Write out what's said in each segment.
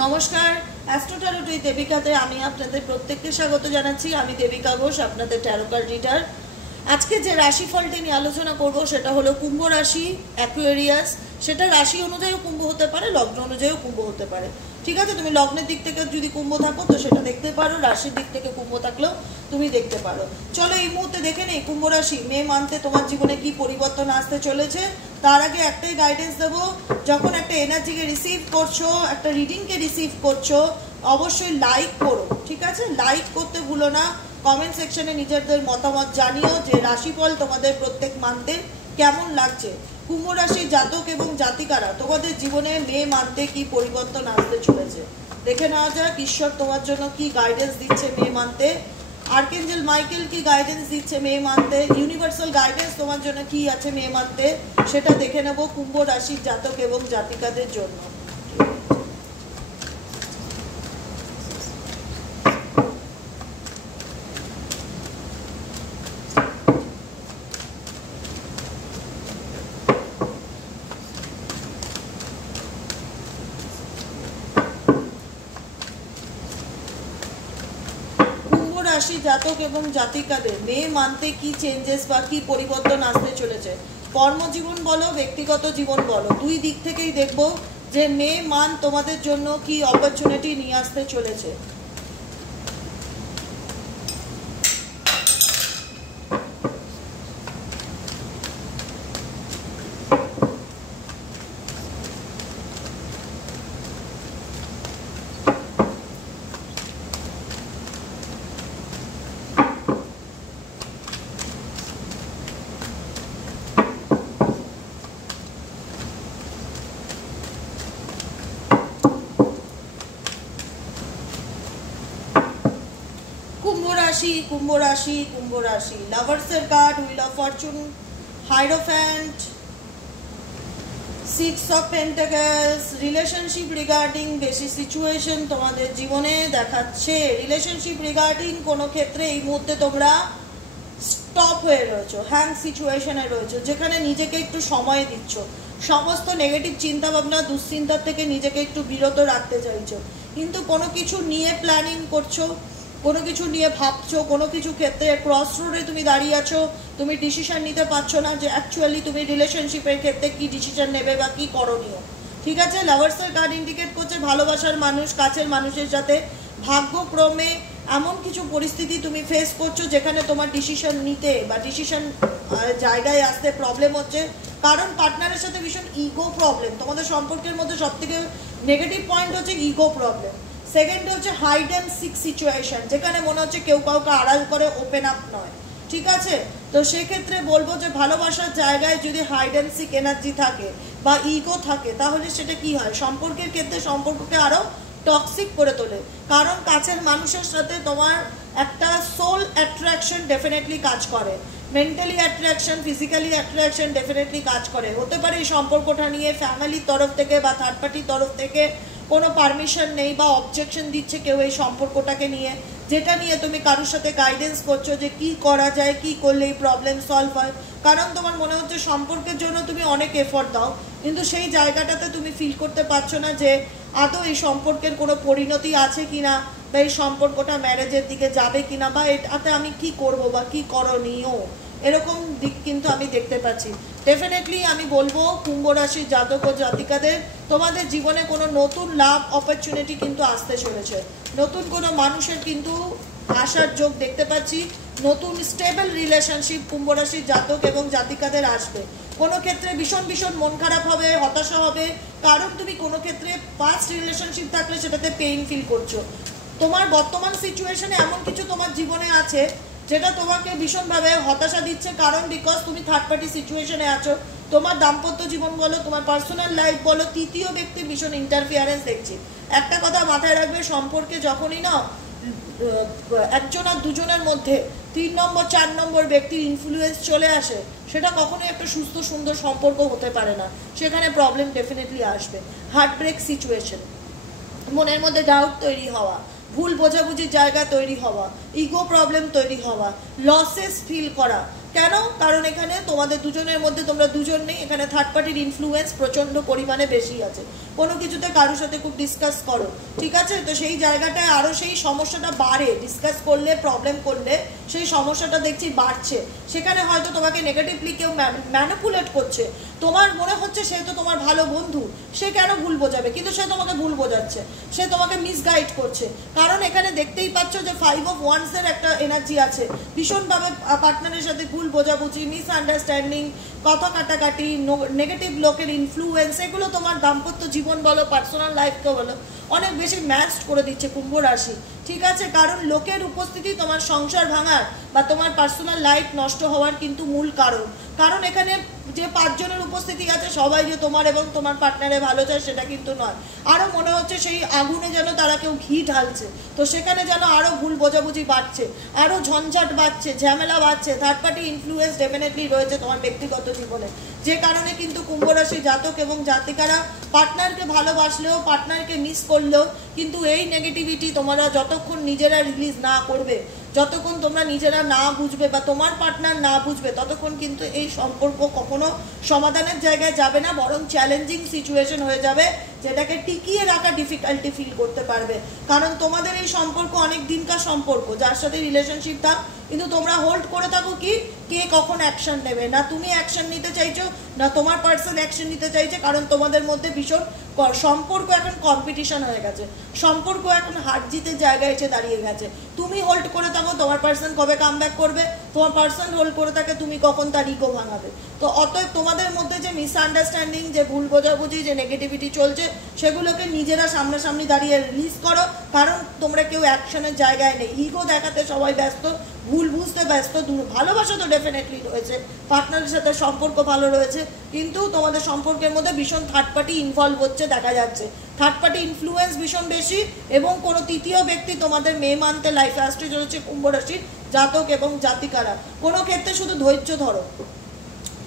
নমস্কার, অ্যাস্ট্রো ট্যারোটি দেবিকাতে আমি আপনাদের প্রত্যেককে স্বাগত জানাচ্ছি। আমি দেবিকা ঘোষ, আপনাদের ট্যারো কার্ড রিডার। আজকে যে রাশিফলটি নিয়ে আলোচনা করব সেটা হলো কুম্ভ রাশি, অ্যাকুয়ারিয়াস। সেটা রাশি অনুযায়ীও কুম্ভ হতে পারে, লগ্ন অনুযায়ীও কুম্ভ হতে পারে। ঠিক আছে, তুমি লগ্নের দিক থেকে যদি কুম্ভ থাকো তো সেটা দেখতে পারো, রাশির দিক থেকে কুম্ভ থাকলেও তুমি দেখতে পারো। চলো এই মুহূর্তে দেখে নেই কুম্ভ রাশি মে মান্থে তোমার জীবনে কি পরিবর্তন আসতে চলেছে। তার আগে একটাই গাইডেন্স দেবো, যখন একটা এনার্জিকে রিসিভ করছো, একটা রিডিংকে রিসিভ করছো, অবশ্যই লাইক করো। ঠিক আছে, লাইক করতে ভুলো না। কমেন্ট সেকশনে নিজেদের মতামত জানিও যে রাশিফল তোমাদের প্রত্যেক মান্থে কেমন লাগছে। কুম্ভ রাশির জাতক এবং জাতিকারা তোমাদের জীবনে মে মান্থে কি পরিবর্তন আসতে চলেছে দেখে নেওয়া যাক। ঈশ্বর তোমার জন্য কি গাইডেন্স দিচ্ছে মে মান্থে, আর্কেঞ্জেল মাইকেল কি গাইডেন্স দিচ্ছে মে মান্থে, ইউনিভার্সাল গাইডেন্স তোমার জন্য কি আছে মে মান্থে, সেটা দেখে নেব কুম্ভ রাশির জাতক এবং জাতিকাদের জন্য। রাশি জাতক এবং জাতিকাদের মে মান্থে কি চেঞ্জেস বা কি পরিবর্তন আসতে চলেছে, কর্মজীবন বলো ব্যক্তিগত জীবন বলো, দুই দিক থেকেই দেখবো যে মে মান্থ তোমাদের জন্য কি অপরচুনিটি নিয়ে আসতে চলেছে। কুম্ভ রাশি, কুম্ভ রাশি, লাভার্সের card, wheel of fortune, hierophant, six of pentacles. Relationship regarding বেশি সিচুয়েশন তোমাদের জীবনে দেখাচ্ছে। রিলেশনশিপ রিগার্ডিং কোনো ক্ষেত্রে এই মুহূর্তে তোমরা স্টপ হয়ে রয়েছো, হ্যাং সিচুয়েশনে রয়েছো, যেখানে নিজেকে একটু সময় দিচ্ছ, সমস্ত নেগেটিভ চিন্তা ভাবনা দুশ্চিন্তার থেকে নিজেকে একটু বিরত রাখতে চাইছো, কিন্তু কোনো কিছু নিয়ে প্ল্যানিং করছো, কোনো কিছু নিয়ে ভাবছো, কোনো কিছু ক্ষেত্রে ক্রস রোডে তুমি দাঁড়িয়ে আছো, তুমি ডিসিশন নিতে পারছো না যে অ্যাকচুয়ালি তুমি রিলেশনশিপের ক্ষেত্রে কি ডিসিশন নেবে বা কি করণীয়। ঠিক আছে, লাভার্সের কার্ড ইন্ডিকেট করছে ভালোবাসার মানুষ, কাছের মানুষের সাথে ভাগ্যক্রমে এমন কিছু পরিস্থিতি তুমি ফেস করছো যেখানে তোমার ডিসিশন নিতে বা ডিসিশন জায়গায় আসতে প্রবলেম হচ্ছে, কারণ পার্টনারের সাথে ভীষণ ইগো প্রবলেম। তোমাদের সম্পর্কের মধ্যে সব থেকে নেগেটিভ পয়েন্ট হচ্ছে ইগো প্রবলেম। সেকেন্ড হচ্ছে হাইড অ্যান্ড সিক সিচুয়েশন, যেখানে মনে হচ্ছে কেউ কাউকে আড়াল করে ওপেন আপ নয়। ঠিক আছে, তো সেক্ষেত্রে বলবো যে ভালোবাসার জায়গায় যদি হাইড অ্যান্ড সিক এনার্জি থাকে বা ইগো থাকে, তাহলে সেটা কি হয়, সম্পর্কের ক্ষেত্রে সম্পর্ককে আরো টক্সিক করে তোলে। কারণ কাছের মানুষের সাথে তোমার একটা সোল অ্যাট্রাকশন ডেফিনেটলি কাজ করে, mentally attraction, physically attraction definitely কাজ করে। হতে পারে এই সম্পর্কটা নিয়ে ফ্যামিলির তরফ থেকে বা থার্ড পার্টির তরফ থেকে কোনো পারমিশন নেই বা অবজেকশন দিচ্ছে কেউ এই সম্পর্কটাকে নিয়ে, যেটা নিয়ে তুমি কারোর সাথে গাইডেন্স করছো যে কি করা যায়, কি করলে এই প্রবলেম সলভ হয়। কারণ তোমার মনে হচ্ছে সম্পর্কের জন্য তুমি অনেক এফোর্ট দাও, কিন্তু সেই জায়গাটাতে তুমি ফিল করতে পারছো না যে আদৌ এই সম্পর্কের কোনো পরিণতি আছে কিনা, বা এই সম্পর্কটা ম্যারেজের দিকে যাবে কিনা, বা এটাতে আমি কি করব বা কি করণীয়, এরকম দিক কিন্তু আমি দেখতে পাচ্ছি। ডেফিনেটলি আমি বলবো কুম্ভ রাশির জাতক ও জাতিকাদের তোমাদের জীবনে কোনো নতুন লাভ অপরচুনিটি কিন্তু আসতে চলেছে, নতুন কোনো মানুষের কিন্তু আসার যোগ দেখতে পাচ্ছি, নতুন স্টেবল রিলেশনশিপ কুম্ভ রাশির জাতক এবং জাতিকাদের আসবে। কোনো ক্ষেত্রে ভীষণ ভীষণ মন খারাপ হবে, হতাশা হবে, কারণ তুমি কোনো ক্ষেত্রে পাস্ট রিলেশনশিপ থাকলে সেটাতে পেইন ফিল করছো। তোমার বর্তমান সিচুয়েশনে এমন কিছু তোমার জীবনে আছে যেটা তোমাকে ভীষণভাবে হতাশা দিচ্ছে, কারণ বিকজ তুমি থার্ড পার্টি সিচুয়েশনে আছো। তোমার দাম্পত্য জীবন বলো, তোমার পার্সোনাল লাইফ বলো, তৃতীয় ব্যক্তির ভীষণ ইন্টারফিয়ারেন্স দেখছি। একটা কথা মাথায় রাখবে, সম্পর্কে যখনই না একজন আর দুজনের মধ্যে 3 নম্বর 4 নম্বর ব্যক্তির ইনফ্লুয়েন্স চলে আসে, সেটা কখনোই একটা সুস্থ সুন্দর সম্পর্ক হতে পারে না, সেখানে প্রবলেম ডেফিনেটলি আসবে। হার্ট ব্রেক সিচুয়েশন, মনের মধ্যে ডাউট তৈরি হওয়া, ভুল বোঝাবুঝির জায়গা তৈরি হওয়া, ইগো প্রবলেম তৈরি হওয়া, লসেস ফিল করা, কেন? কারণ এখানে তোমাদের দুজনের মধ্যে তোমরা দুজন নেই, এখানে থার্ড পার্টির ইনফ্লুয়েন্স প্রচণ্ড পরিমাণে বেশি আছে। কোনো কিছুতে কারোর সাথে খুব ডিসকাস করো, ঠিক আছে? তো সেই জায়গাটায় আরও সেই সমস্যাটা বাড়ে, ডিসকাস করলে প্রবলেম করলে সেই সমস্যাটা দেখছি বাড়ছে। সেখানে হয়তো তোমাকে নেগেটিভলি কেউ ম্যানিপুলেট করছে, তোমার মনে হচ্ছে সে তো তোমার ভালো বন্ধু, সে কেন ভুল বোঝাবে, কিন্তু সে তোমাকে ভুল বোঝাচ্ছে, সে তোমাকে মিসগাইড করছে। কারণ এখানে দেখতেই পাচ্ছ যে 5 of Wands এর একটা এনার্জি আছে, ভীষণভাবে পার্টনারের সাথে ভুল বোঝাবুঝি, মিসআন্ডারস্ট্যান্ডিং, কথা কাটাকাটি, নেগেটিভ লোকের ইনফ্লুয়েন্স, এগুলো তোমার দাম্পত্য জীবন বলো, পার্সোনাল লাইফকে বলো, অনেক বেশি ম্যাচ করে দিচ্ছে কুম্ভ রাশি, ঠিক আছে? কারণ লোকের উপস্থিতি তোমার সংসার ভাঙার বা তোমার পার্সোনাল লাইফ নষ্ট হওয়ার কিন্তু মূল কারণ। কারণ এখানে যে 5 জনের উপস্থিতি আছে সবাই যে তোমার এবং তোমার পার্টনারে ভালো চায় সেটা কিন্তু নয়। আরও মনে হচ্ছে সেই আগুনে যেন তারা কেউ ঘি ঢালছে, তো সেখানে যেন আরও ভুল বোঝাবুঝি বাড়ছে, আরও ঝঞ্ঝাট বাড়ছে, ঝামেলা বাড়ছে। থার্ড পার্টি ইনফ্লুয়েন্স ডেফিনেটলি রয়েছে তোমার ব্যক্তিগত জীবনে, যে কারণে কিন্তু কুম্ভ রাশি জাতক এবং জাতিকারা পার্টনারকে ভালোবাসলেও, পার্টনারকে মিস করলেও কিন্তু এই নেগেটিভিটি তোমরা যতক্ষণ নিজেরা রিলিজ না করবে, যতক্ষণ তোমরা নিজেরা না বুঝবে বা তোমার পার্টনার না বুঝবে, ততক্ষণ কিন্তু এই সম্পর্ক কখনো সমাধানের জায়গায় যাবে না, বরং চ্যালেঞ্জিং সিচুয়েশন হয়ে যাবে, যেটাকে টিকিয়ে রাখা ডিফিকাল্টি ফিল করতে পারবে। কারণ তোমাদের এই সম্পর্ক অনেক দিনকার সম্পর্ক, যার সাথে রিলেশনশিপ থাক, কিন্তু তোমরা হোল্ড করে থাকো কি কে কখন অ্যাকশন নেবে। না তুমি অ্যাকশন নিতে চাইছো, না তোমার পার্সন অ্যাকশন নিতে চাইছে, কারণ তোমাদের মধ্যে ভীষণ সম্পর্ক এখন কম্পিটিশন হয়ে গেছে, সম্পর্ক এখন হার জিতের জায়গায় এসে দাঁড়িয়ে গেছে। তুমি হোল্ড করে থাকো তোমার পার্সন কবে কামব্যাক করবে, তোমার পার্সন হোল্ড করে থাকে তুমি কখন তার ইগো ভাঙাবে। তো অতএব তোমাদের মধ্যে যে মিসআন্ডারস্ট্যান্ডিং, যে ভুল বোঝাবুঝি, যে নেগেটিভিটি চলছে, সেগুলোকে নিজেরা সামনাসামনি দাঁড়িয়ে রিলিজ করো। কারণ তোমরা কেউ অ্যাকশনের জায়গায় নেই, ইগো দেখাতে সবাই ব্যস্ত, ভুল বুঝতে ব্যস্ত। ভালোবাসা তো ডেফিনেটলি রয়েছে, পার্টনারের সাথে সম্পর্ক ভালো রয়েছে, কিন্তু তোমাদের সম্পর্কের মধ্যে ভীষণ থার্ড পার্টি ইনভলভ হচ্ছে দেখা যাচ্ছে, থার্ড পার্টি ইনফ্লুয়েন্স ভীষণ বেশি, এবং কোনো তৃতীয় ব্যক্তি তোমাদের মেয়ে মানতে লাইফে আসতে চলেছে কুম্ভ রাশির জাতক এবং জাতিকারা। কোনো ক্ষেত্রে শুধু ধৈর্য ধরো,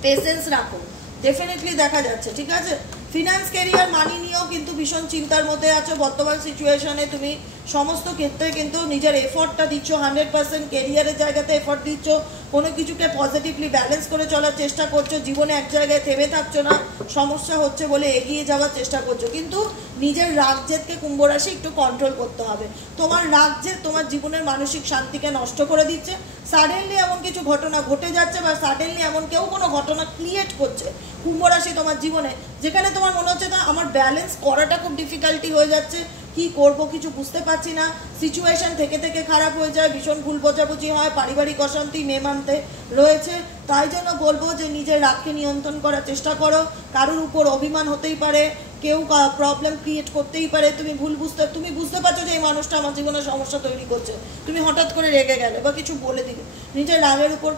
পেশেন্স রাখো, ডেফিনেটলি দেখা যাচ্ছে, ঠিক আছে? ফিনান্স, ক্যারিয়ার, মানি নিয়েও কিন্তু ভীষণ চিন্তার মধ্যে আছো বর্তমান সিচুয়েশনে। তুমি সমস্ত ক্ষেত্রে কিন্তু নিজের এফোর্টটা দিচ্ছ 100%, ক্যারিয়ারের জায়গাতে এফোর্ট দিচ্ছ, কোনো কিছুকে পজিটিভলি ব্যালেন্স করে চলার চেষ্টা করছো, জীবনে এক জায়গায় থেমে থাকছো না, সমস্যা হচ্ছে বলে এগিয়ে যাওয়ার চেষ্টা করছো। কিন্তু নিজের রাগ জেদকে কুম্ভ রাশি একটু কন্ট্রোল করতে হবে। তোমার রাগ জেদ তোমার জীবনের মানসিক শান্তিকে নষ্ট করে দিচ্ছে। সাডেনলি এমন কিছু ঘটনা ঘটে যাচ্ছে বা সাডেনলি এমন কেউ কোনো ঘটনা ক্রিয়েট করছে কুম্ভ রাশি তোমার জীবনে, যেখানে তোমার মনে হচ্ছে না আমার ব্যালেন্স করাটা খুব ডিফিকাল্টি হয়ে যাচ্ছে, কি করব কিছু বুঝতে পারছি না, সিচুয়েশন থেকে থেকে খারাপ হয়ে যায়, ভীষণ ভুল বোঝাবুঝি হয়, পারিবারিক অশান্তি মেমান্তে রয়েছে। তাই জন্য বলবো যে নিজের রাগকে নিয়ন্ত্রণ করার চেষ্টা করো। কারোর উপর অভিমান হতেই পারে, কেউ প্রবলেম ক্রিয়েট করতেই পারে, তুমি বুঝতে পারছো যে এই মানুষটা আমার জীবনে সমস্যা তৈরি করছে, তুমি হঠাৎ করে রেগে গেলে বা কিছু বলে দিলে, নিজের রাগের উপর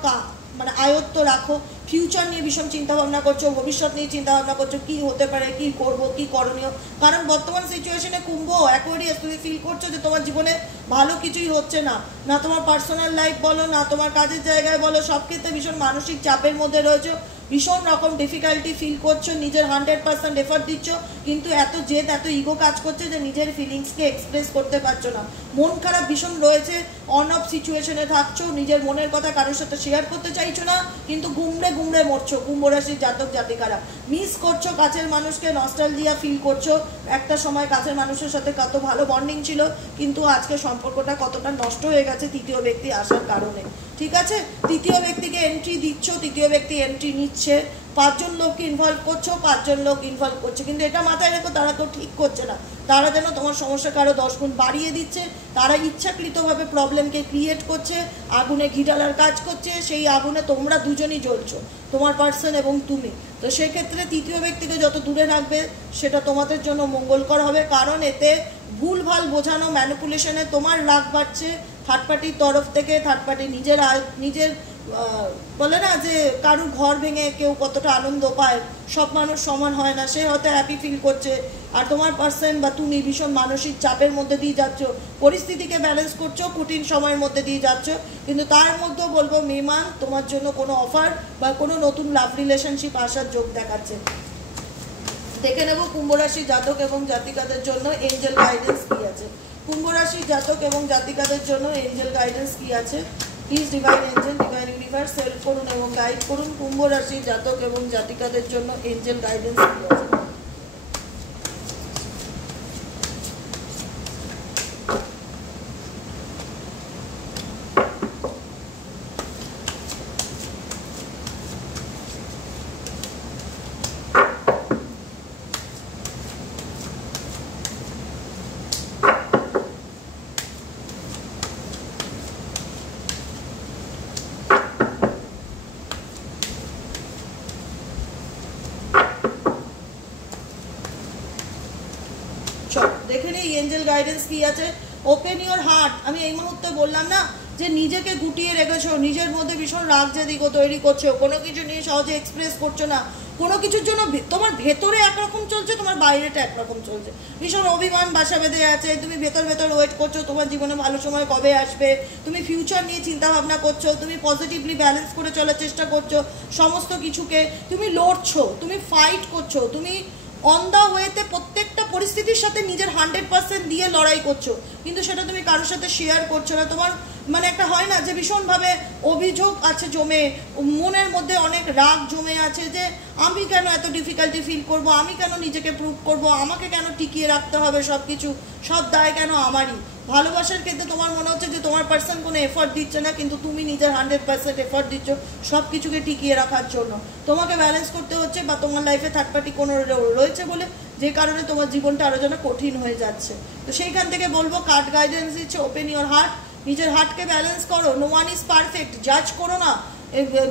মানে আয়ত্ত রাখো। ফিউচার নিয়ে ভীষণ চিন্তাভাবনা করছো, ভবিষ্যৎ নিয়ে চিন্তাভাবনা করছো, কি হতে পারে, কি করব, কি করণীয়। কারণ বর্তমান সিচুয়েশনে কুম্ভ অ্যাকোয়ারিয়াস, তুমি ফিল করছো যে তোমার জীবনে ভালো কিছুই হচ্ছে না, না তোমার পার্সোনাল লাইফ বলো, না তোমার কাজের জায়গায় বলো, সব ক্ষেত্রে ভীষণ মানসিক চাপের মধ্যে রয়েছো, ভীষণ রকম ডিফিকাল্টি ফিল করছো, নিজের 100% এফর্ট দিচ্ছ, কিন্তু এত জেদ, এত ইগো কাজ করছে যে নিজের ফিলিংসকে এক্সপ্রেস করতে পারছো না, মন খারাপ ভীষণ রয়েছে, অন অফ সিচুয়েশনে থাকছো, নিজের মনের কথা কারোর সাথে শেয়ার করতে চাইছো না, কিন্তু গুমড়ে গুমড়ে মরছো কুম্ভ রাশির জাতক জাতিকারা। মিস করছো কাছের মানুষকে, নস্টালজিয়া ফিল করছো, একটা সময় কাছের মানুষের সাথে কত ভালো বন্ডিং ছিল, কিন্তু আজকে সম্পর্কটা কতটা নষ্ট হয়ে গেছে তৃতীয় ব্যক্তি আসার কারণে, ঠিক আছে? তৃতীয় ব্যক্তিকে এন্ট্রি দিচ্ছ, তৃতীয় ব্যক্তি এন্ট্রি নিচ্ছে, 5 জন লোককে ইনভলভ করছো, 5 জন লোক ইনভলভ করছে, কিন্তু এটা মাথায় রেখো তারা কেউ ঠিক করছে না, তারা যেন তোমার সমস্যাকে আরও 10 গুণ বাড়িয়ে দিচ্ছে, তারা ইচ্ছাকৃতভাবে প্রবলেমকে ক্রিয়েট করছে, আগুনে ঘি ঢালার কাজ করছে, সেই আগুনে তোমরা দুজনই জ্বলছো, তোমার পার্সন এবং তুমি। তো সেক্ষেত্রে তৃতীয় ব্যক্তিকে যত দূরে রাখবে সেটা তোমাদের জন্য মঙ্গলকর হবে, কারণ এতে ভুলভাল বোঝানো, ম্যানিপুলেশনে তোমার রাগ বাড়ছে থার্ড পার্টির তরফ থেকে। থার্ড পার্টি নিজের বলে না যে কারুর ঘর ভেঙে কেউ কতটা আনন্দ পায়, সব মানুষ সমান হয় না, সে হয়তো হ্যাপি ফিল করছে, আর তোমার পার্সন বা তুমি ভীষণ মানসিক চাপের মধ্যে দিয়ে যাচ্ছ, পরিস্থিতিকে ব্যালেন্স করছো, কঠিন সময়ের মধ্যে দিয়ে যাচ্ছ, কিন্তু তার মধ্যেও বলবো মেহমান তোমার জন্য কোনো অফার বা কোনো নতুন লাভ রিলেশনশিপ আসার যোগ দেখাচ্ছে। দেখে নেব কুম্ভ রাশি জাতক এবং জাতিকাদের জন্য এঞ্জেল গাইডেন্স কি আছে। কুম্ভ রাশি জাতক এবং জাতিকাদের জন্য এঞ্জেল গাইডেন্স কি আছে please divine Angel, divine universe help করুন এবং গাইড করুন কুম্ভ রাশির জাতক এবং জাতিকাদের জন্য এঞ্জেল গাইডেন্স কি আছে। দেখে নিই এঞ্জেল গাইডেন্স কি আছে। Open your heart. আমি এই মুহূর্তে বললাম না যে নিজেকে গুটিয়ে রেখেছো, নিজের মধ্যে ভীষণ রাগ যে দিক তৈরি করছো, কোনো কিছু নিয়ে সহজে এক্সপ্রেস করছো না, কোনো কিছুর জন্য তোমার ভেতরে একরকম চলছে, তোমার বাইরেটা একরকম চলছে, ভীষণ অভিমান বাসা বেঁধে আছে, তুমি ভেতর ভেতর ওয়েট করছো তোমার জীবনে ভালো সময় কবে আসবে, তুমি ফিউচার নিয়ে চিন্তা ভাবনা করছো, তুমি পজিটিভলি ব্যালেন্স করে চলার চেষ্টা করছো, সমস্ত কিছুকে তুমি লড়ছো, তুমি ফাইট করছো, তুমি অন দ্য ওয়েতে প্রত্যেকটা পরিস্থিতির সাথে নিজের 100% দিয়ে লড়াই করছো, কিন্তু সেটা তুমি কারোর সাথে শেয়ার করছো না। তোমার মানে একটা হয় না যে ভীষণভাবে অভিযোগ আছে জমে, মনের মধ্যে অনেক রাগ জমে আছে যে আমি কেন এত ডিফিকাল্টি ফিল করব, আমি কেন নিজেকে প্রুভ করব, আমাকে কেন টিকিয়ে রাখতে হবে সব কিছু, সব দায় কেন আমারই। ভালোবাসার ক্ষেত্রে তোমার মনে হচ্ছে যে তোমার পার্সন কোনো এফর্ট দিচ্ছে না, কিন্তু তুমি নিজের 100% এফর্ট দিচ্ছ সব কিছুকে টিকিয়ে রাখার জন্য। তোমাকে ব্যালেন্স করতে হচ্ছে বা তোমার লাইফে থার্ড পার্টি কোনো রয়েছে বলে যে কারণে তোমার জীবনটা আরও যেন কঠিন হয়ে যাচ্ছে। তো সেইখান থেকে বলবো কার্ড গাইডেন্স দিচ্ছে ওপেন ইওর হার্ট, নিজের হার্টকে ব্যালেন্স করো। নো ওয়ান ইজ পারফেক্ট, জাজ করো না।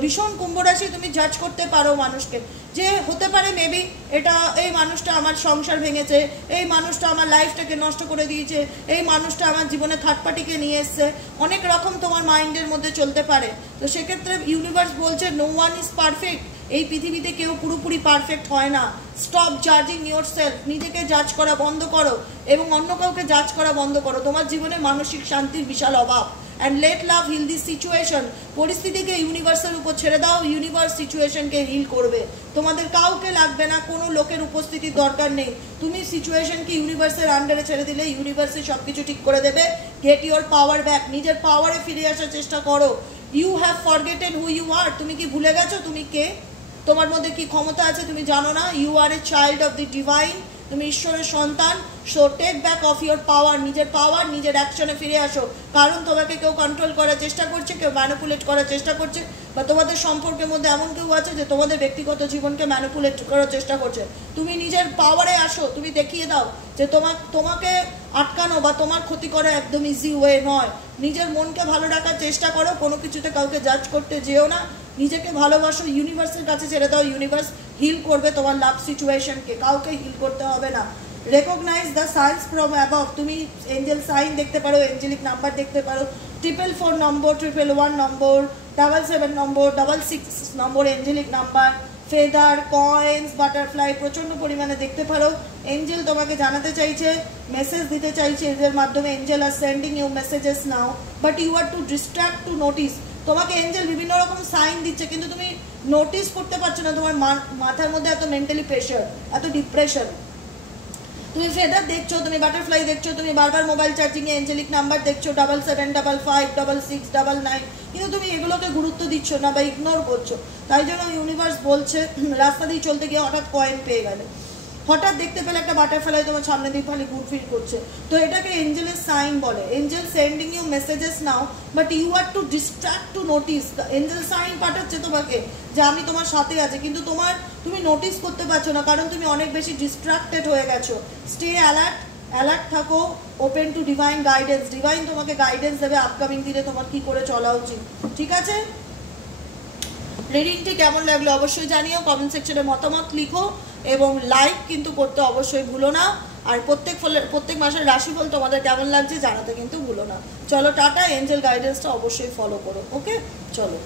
ভীষণ কুম্ভ রাশি তুমি জাজ করতে পারো মানুষকে, যে হতে পারে মেবি এটা এই মানুষটা আমার সংসার ভেঙেছে, এই মানুষটা আমার লাইফটাকে নষ্ট করে দিয়েছে, এই মানুষটা আমার জীবনে থার্ড পার্টিকে নিয়ে এসছে, অনেক রকম তোমার মাইন্ডের মধ্যে চলতে পারে। তো সেক্ষেত্রে ইউনিভার্স বলছে নো ওয়ান ইজ পারফেক্ট, এই পৃথিবীতে কেউ পুরোপুরি পারফেক্ট হয় না। স্টপ জাজিং ইয়োর সেলফ, নিজেকে জাজ করা বন্ধ করো এবং অন্য কাউকে জাজ করা বন্ধ করো। তোমার জীবনে মানসিক শান্তির বিশাল অভাব। And let love heal this situation, পরিস্থিতিকে ইউনিভার্সের উপর ছেড়ে দাও, ইউনিভার্স সিচুয়েশনকে হিল করবে। তোমাদের কাউকে লাগবে না, কোনো লোকের উপস্থিতির দরকার নেই। তুমি সিচুয়েশনকে ইউনিভার্সের আন্ডারে ছেড়ে দিলে ইউনিভার্সে সব কিছু ঠিক করে দেবে। গেট ইউর পাওয়ার ব্যাক, নিজের পাওয়ারে ফিরে আসার চেষ্টা করো। You have forgotten who you are, তুমি কি ভুলে গেছো তুমি কে, তোমার মধ্যে কি ক্ষমতা আছে তুমি জানো না। You are a child of the divine, তুমি ঈশ্বরের সন্তান। So take back of your power, নিজের অ্যাকশনে ফিরে আসো। কারণ তোমাকে কেউ কন্ট্রোল করার চেষ্টা করছে, কেউ ম্যানিপুলেট করার চেষ্টা করছে, বা তোমাদের সম্পর্কের মধ্যে এমন কেউ আছে যে তোমাদের ব্যক্তিগত জীবনকে ম্যানিপুলেট করার চেষ্টা করছে। তুমি নিজের পাওয়ারে আসো, তুমি দেখিয়ে দাও যে তোমাকে আটকানো বা তোমার ক্ষতি করা একদম ইজি ওয়ে নয়। নিজের মনকে ভালো রাখার চেষ্টা করো, কোনো কিছুতে কাউকে জাজ করতে যেও না, নিজেকে ভালোবাসো, ইউনিভার্সের কাছে ছেড়ে দাও, ইউনিভার্স হিল করবে তোমার লাভ সিচুয়েশনকে, কাউকে হিল করতে হবে না। Recognise the signs from above, তুমি এঞ্জেল সাইন দেখতে পারো, এঞ্জেলিক নাম্বার দেখতে পারো, 444 number, 111 number, 77 number, 66 number angelic number, feather, coins, butterfly প্রচণ্ড পরিমাণে দেখতে পারো। এঞ্জেল তোমাকে জানাতে চাইছে, মেসেজ দিতে চাইছে, এদের মাধ্যমে angel are sending you messages now, but you are too distract to notice. তোমাকে এঞ্জেল বিভিন্ন রকম সাইন দিচ্ছে, কিন্তু তুমি নোটিস করতে পারছো না। তোমার মাথার মধ্যে এত মেন্টালি প্রেশার, এত ডিপ্রেশন। তুমি ফেদার দেখছো, তুমি বাটারফ্লাই দেখছো, তুমি বারবার মোবাইল চার্জিংয়ে এঞ্জেলিক নাম্বার দেখছো 77556699, কিন্তু তুমি এগুলোকে গুরুত্ব দিচ্ছ না বা ইগনোর করছো। তাই জন্য ইউনিভার্স বলছে, রাস্তা দিয়ে চলতে গিয়ে হঠাৎ কয়েন পেয়ে গেলে, হঠাৎ দেখতে পেলে একটা বাটারফ্লাই তোমার সামনে দিয়ে খালি ঘুর ফির করছে, তো এটাকে এঞ্জেলের সাইন বলে। Angel sending you messages now, but you are too distract to notice. Angel sign পাঠাচ্ছে তোমাকে যে আমি তোমার সাথে আছি, কিন্তু তুমি নোটিস করতে পারছো না, কারণ তুমি অনেক বেশি ডিস্ট্রাক্টেড হয়ে গেছো। স্টে অ্যালার্ট থাকো, open to divine guidance. Divine তোমাকে গাইডেন্স দেবে আপকামিং দিনে তোমার কি করে চলা উচিত। ঠিক আছে, রিডিংটি কেমন লাগলো অবশ্যই জানিও, কমেন্ট সেকশনে মতামত লিখো এবং লাইক কিন্তু করতে অবশ্যই ভুলো না। আর প্রত্যেক মাসের রাশিফল তোমাদের কেমন লাগছে জানাতে কিন্তু ভুলো না। চলো টাটা, এঞ্জেল গাইডেন্সটা অবশ্যই ফলো করো। ওকে, চলো।